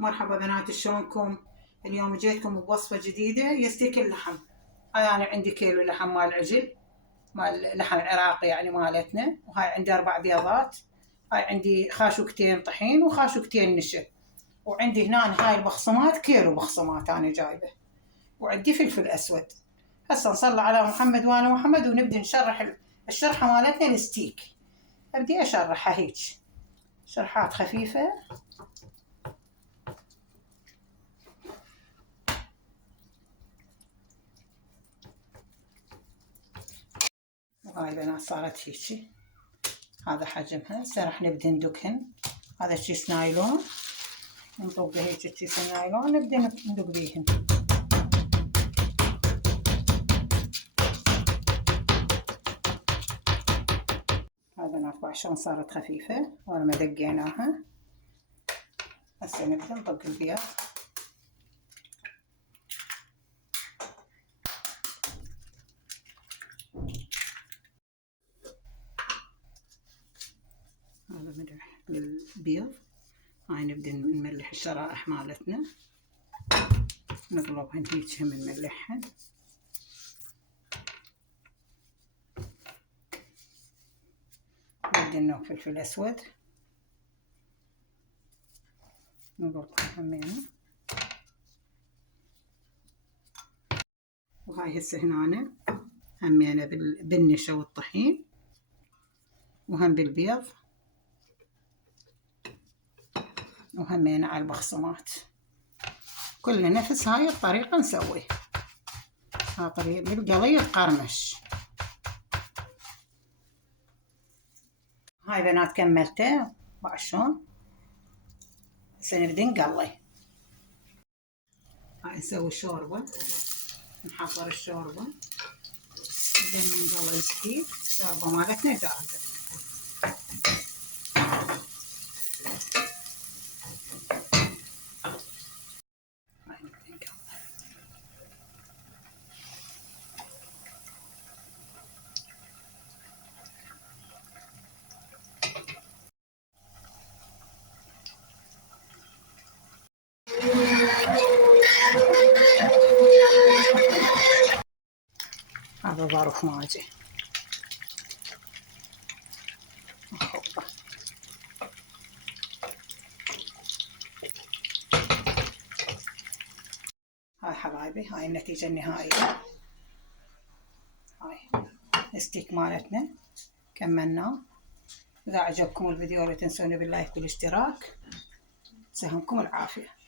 مرحبا بنات، شلونكم؟ اليوم جيتكم بوصفة جديدة يستيك اللحم. هاي أنا عندي كيلو لحم مال عجل، مال لحم عراقي يعني مالتنا، وهاي عندي 4 بيضات، هاي عندي خاشوقتين طحين وخاشوقتين نشا، وعندي هنا هاي البخصمات كيلو بخصمات أنا جايبة، وعندي فلفل أسود. هسه نصلي على محمد وأنا محمد ونبدأ نشرح الشرحة مالتنا الستيك. أبدي أشرحها هيك شرحات خفيفة. وهاي بنات صارت هيجي، هذا حجمها. هسه راح نبدأ ندقهن. هذا كيس نايلون، نطقه هيك كيس النايلون، نبدأ ندق بيهن. هاي بنات عشان صارت خفيفة ورا ما دقيناها. هسه نبدأ نطق البيض. هذا ملح للبيض. هاي نبدأ نملح الشرائح مالتنا، نقلبهن هيك هم نملحهن. نبدأ نوقف فلفل أسود نقلبها همينة. وهاي هسه هنا همينة بالنشا والطحين وهم بالبيض وهمينة على البخصمات. كلنا نفس هاي الطريقة نسوي. هاي طريقة بالقلي القرمش. هاي بنات كملته بعشون. هسه نبدأ نقلي. هاي نسوي شوربة، نحضر الشوربة، نبدأ نقلي الستيك. الشوربة مالتنا جاهزة. هذا ظرف ماجي. هاي حبايبي، هاي النتيجة النهائية. هاي الستيك مالتنا كملناه. إذا عجبكم الفيديو لا تنسوني باللايك والاشتراك. سهمكم العافية.